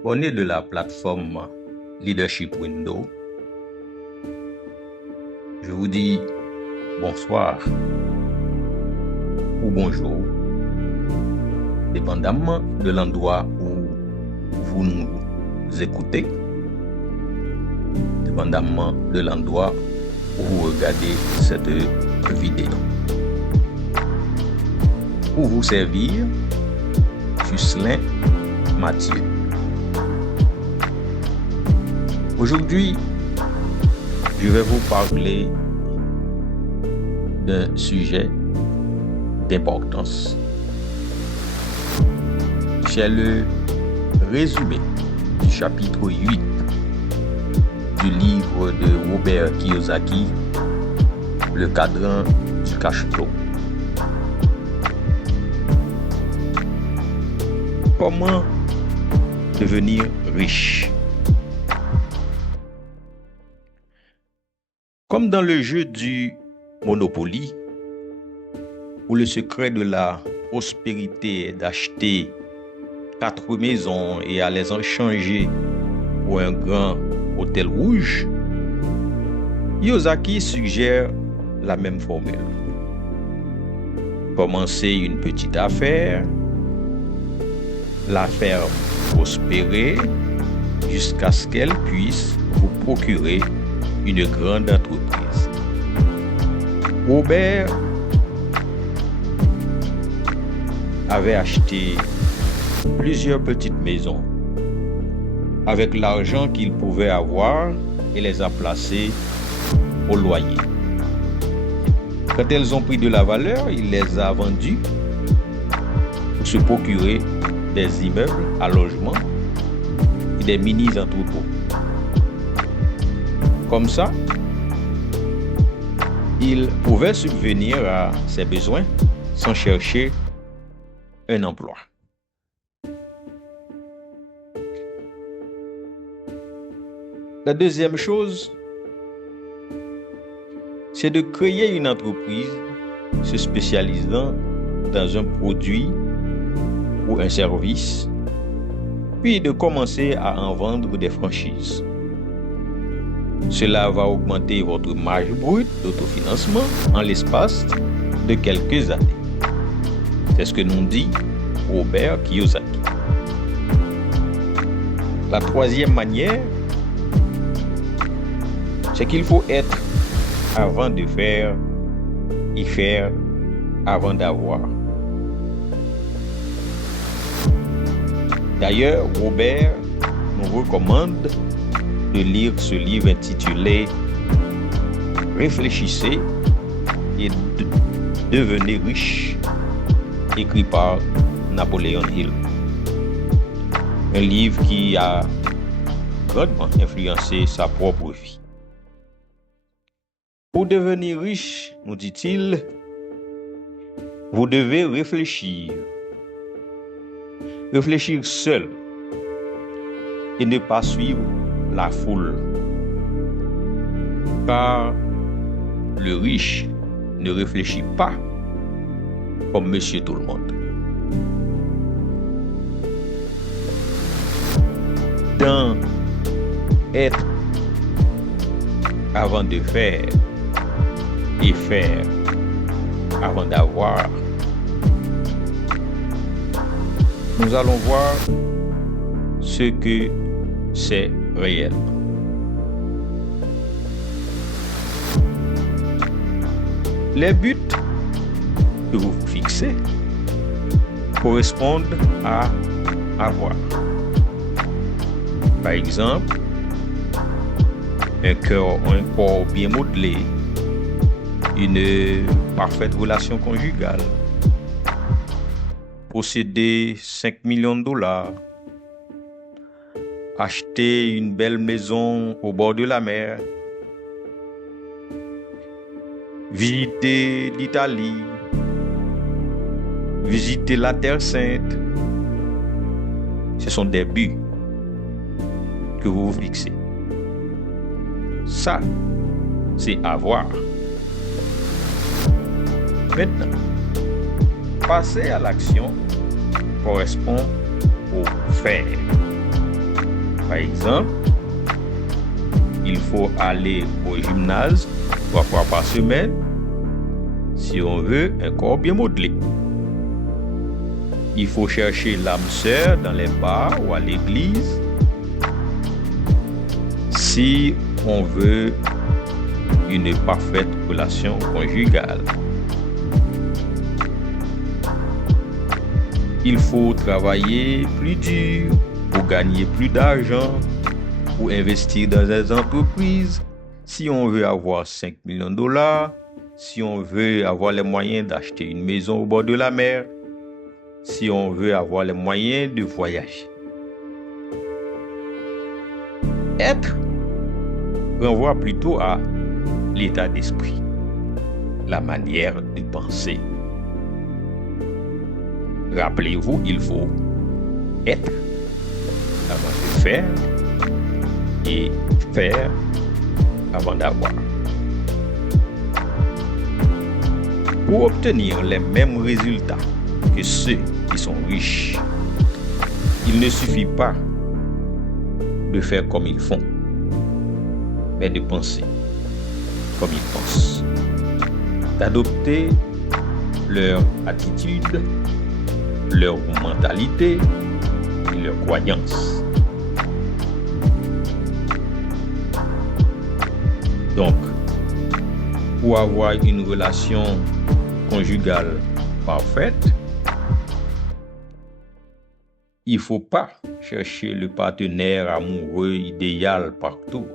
abonné de la plateforme Leadership Window, je vous dis bonsoir ou bonjour, dépendamment de l'endroit où vous nous écoutez, dépendamment de l'endroit où vous regardez cette vidéo. Pour vous servir, Jocelyn Mathieu. Aujourd'hui, je vais vous parler d'un sujet d'importance. C'est le résumé du chapitre 8 du livre de Robert Kiyosaki, Le cadran du cash flow. Comment devenir riche? Comme dans le jeu du Monopoly, où le secret de la prospérité est d'acheter 4 maisons et à les échanger pour un grand hôtel rouge, Kiyosaki suggère la même formule. Commencez une petite affaire, la faire prospérer jusqu'à ce qu'elle puisse vous procurer une grande entreprise. Robert avait acheté plusieurs petites maisons avec l'argent qu'il pouvait avoir et les a placées au loyer. Quand elles ont pris de la valeur, il les a vendues pour se procurer des immeubles à logement et des mini-entrepôts. Comme ça, il pouvait subvenir à ses besoins sans chercher un emploi. La deuxième chose, c'est de créer une entreprise se spécialisant dans un produit ou un service, puis de commencer à en vendre des franchises. Cela va augmenter votre marge brute d'autofinancement en l'espace de quelques années. C'est ce que nous dit Robert Kiyosaki. La troisième manière, c'est qu'il faut être avant de faire et faire avant d'avoir. D'ailleurs, Robert nous recommande de lire ce livre intitulé « Réfléchissez et devenez riche » écrit par Napoleon Hill. Un livre qui a grandement influencé sa propre vie. Pour devenir riche, nous dit-il, vous devez réfléchir. Réfléchir seul et ne pas suivre la foule. Car le riche ne réfléchit pas comme monsieur tout le monde. Dans être avant de faire et faire avant d'avoir, nous allons voir ce que c'est réel. Les buts que vous fixez correspondent à avoir. Par exemple, un corps bien modelé, une parfaite relation conjugale, posséder 5 millions de dollars, acheter une belle maison au bord de la mer, visiter l'Italie, visiter la Terre Sainte. Ce sont des buts que vous vous fixez. Ça, c'est avoir. Maintenant, passer à l'action correspond au faire. Par exemple, il faut aller au gymnase 3 fois par semaine si on veut un corps bien modelé. Il faut chercher l'âme sœur dans les bars ou à l'église si on veut une parfaite relation conjugale. Il faut travailler plus dur pour gagner plus d'argent, pour investir dans des entreprises si on veut avoir 5 millions de dollars, si on veut avoir les moyens d'acheter une maison au bord de la mer, si on veut avoir les moyens de voyager. Être renvoie plutôt à l'état d'esprit, la manière de penser. Rappelez-vous, il faut être avant de faire et faire avant d'avoir. Pour obtenir les mêmes résultats que ceux qui sont riches, il ne suffit pas de faire comme ils font, mais de penser comme ils pensent, d'adopter leur attitude, leur mentalité et leurs croyances. Donc, pour avoir une relation conjugale parfaite, il ne faut pas chercher le partenaire amoureux idéal partout.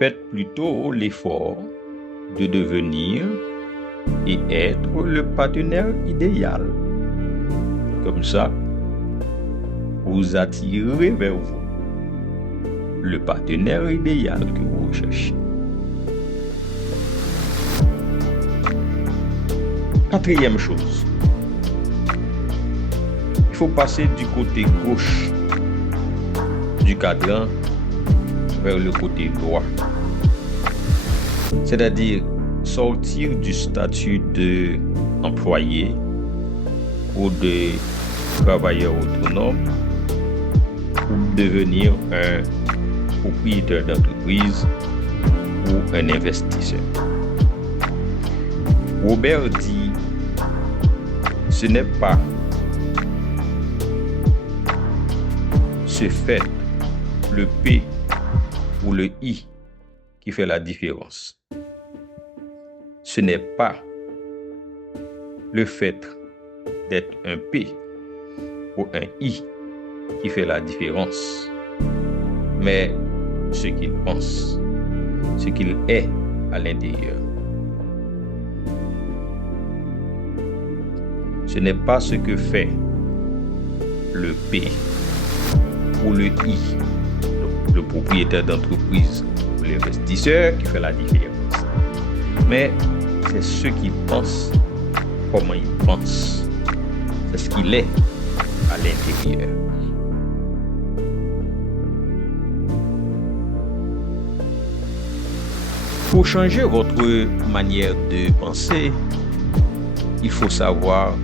Faites plutôt l'effort de devenir et être le partenaire idéal. Comme ça, vous attirez vers vous le partenaire idéal que vous recherchez. Quatrième chose, il faut passer du côté gauche du cadran vers le côté droit. C'est-à-dire sortir du statut d'employé ou de travailleur autonome pour devenir un propriétaire d'entreprise ou un investisseur. Robert dit, ce n'est pas ce fait, le P ou le I qui fait la différence. Ce n'est pas le fait d'être un P ou un I qui fait la différence, mais ce qu'il pense, ce qu'il est à l'intérieur. Ce n'est pas ce que fait le P ou le I, le propriétaire d'entreprise ou l'investisseur qui fait la différence, mais c'est ce qu'il pense, comment il pense, c'est ce qu'il est à l'intérieur. Pour changer votre manière de penser, il faut savoir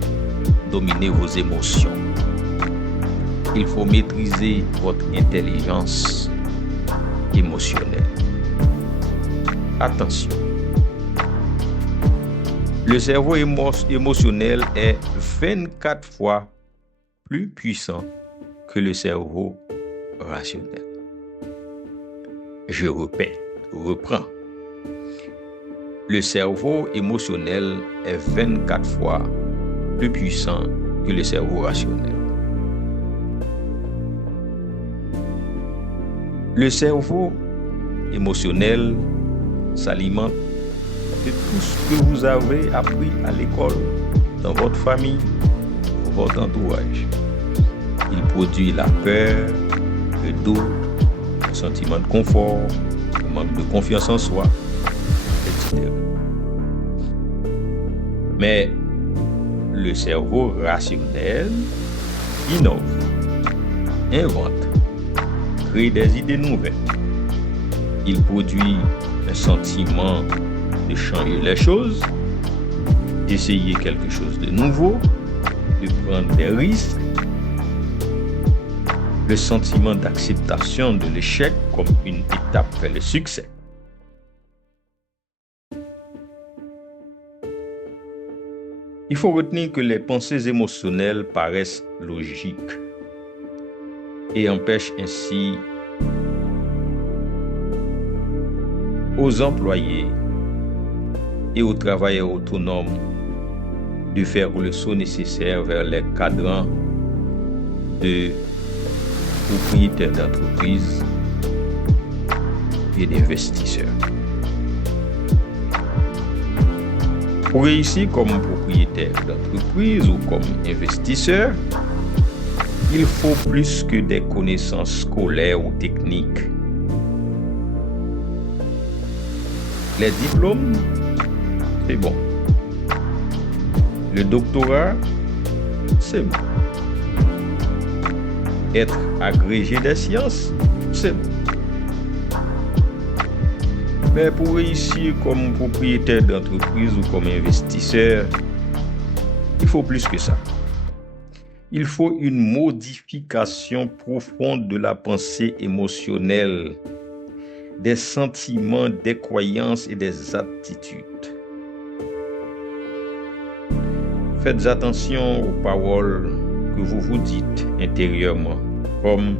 dominer vos émotions. Il faut maîtriser votre intelligence émotionnelle. Attention, le cerveau émotionnel est 24 fois plus puissant que le cerveau rationnel. Je reprends. Le cerveau émotionnel est 24 fois plus puissant que le cerveau rationnel. Le cerveau émotionnel s'alimente de tout ce que vous avez appris à l'école, dans votre famille, dans votre entourage. Il produit la peur, le doute, le sentiment de confort, le manque de confiance en soi, etc. Mais le cerveau rationnel innove, invente, crée des idées nouvelles. Il produit un sentiment de changer les choses, d'essayer quelque chose de nouveau, de prendre des risques. le sentiment d'acceptation de l'échec comme une étape vers le succès. Il faut retenir que les pensées émotionnelles paraissent logiques et empêchent ainsi aux employés et aux travailleurs autonomes de faire le saut nécessaire vers les cadrans de propriétaires d'entreprises et d'investisseurs. Pour réussir comme propriétaire d'entreprise ou comme investisseur, il faut plus que des connaissances scolaires ou techniques. Les diplômes, c'est bon. Le doctorat, c'est bon. Être agrégé des sciences, c'est bon. Mais pour réussir comme propriétaire d'entreprise ou comme investisseur, il faut plus que ça. Il faut une modification profonde de la pensée émotionnelle, des sentiments, des croyances et des attitudes. Faites attention aux paroles que vous vous dites intérieurement, comme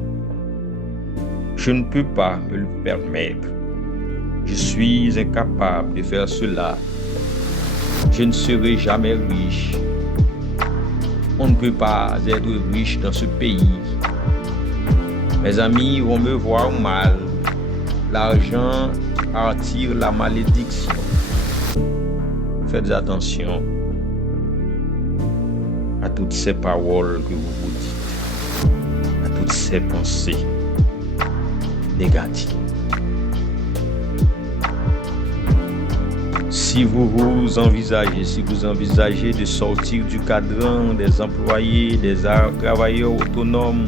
« Je ne peux pas me le permettre »,« Je suis incapable de faire cela »,« Je ne serai jamais riche »,« On ne peut pas être riche dans ce pays »,« Mes amis vont me voir mal »,« L'argent attire la malédiction ». Faites attention à toutes ces paroles que vous vous dites, à toutes ces pensées négatives. Si vous envisagez de sortir du cadran des employés, des travailleurs autonomes,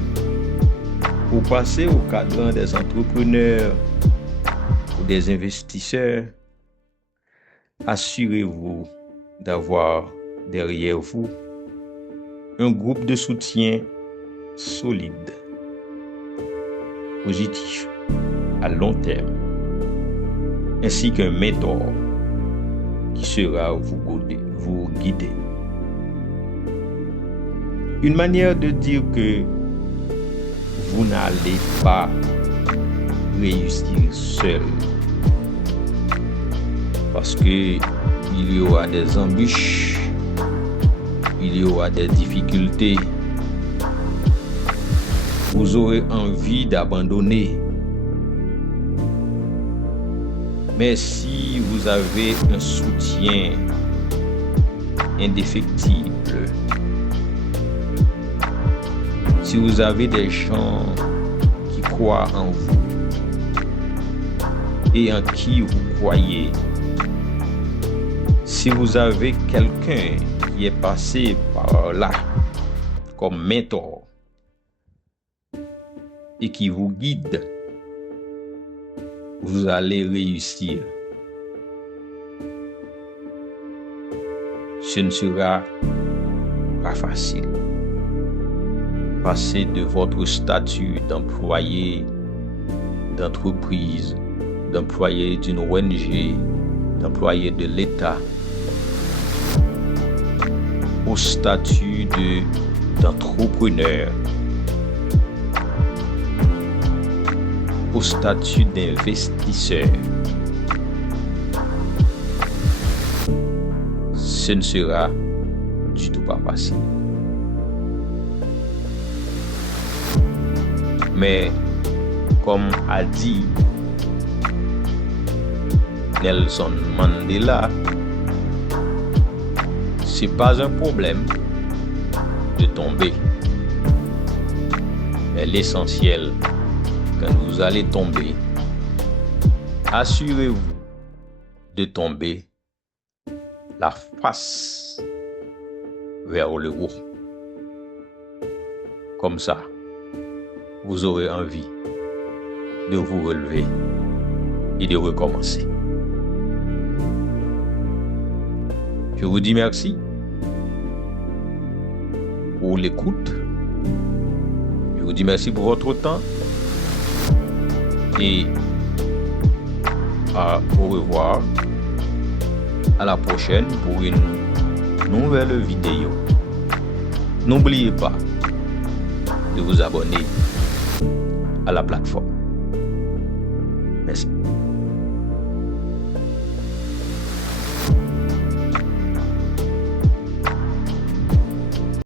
pour passer au cadran des entrepreneurs ou des investisseurs, assurez-vous d'avoir derrière vous un groupe de soutien solide, positif, à long terme, ainsi qu'un mentor qui sera vous guider. Une manière de dire que vous n'allez pas réussir seul, parce que il y aura des embûches, il y aura des difficultés, vous aurez envie d'abandonner. Mais si vous avez un soutien indéfectible, si vous avez des gens qui croient en vous et en qui vous croyez, si vous avez quelqu'un qui est passé par là comme mentor et qui vous guide, vous allez réussir. Ce ne sera pas facile. Passer de votre statut d'employé d'entreprise, d'employé d'une ONG, d'employé de l'État, au statut d'entrepreneur, au statut d'investisseur. Ce ne sera du tout pas facile. Mais comme a dit Nelson Mandela, c'est pas un problème de tomber. Mais l'essentiel, quand vous allez tomber, assurez-vous de tomber la face vers le haut. Comme ça, vous aurez envie de vous relever et de recommencer. Je vous dis merci pour l'écoute. Je Je vous dis merci pour votre temps et au revoir. À la prochaine pour une nouvelle vidéo. N'oubliez pas de vous abonner à la plateforme. Merci.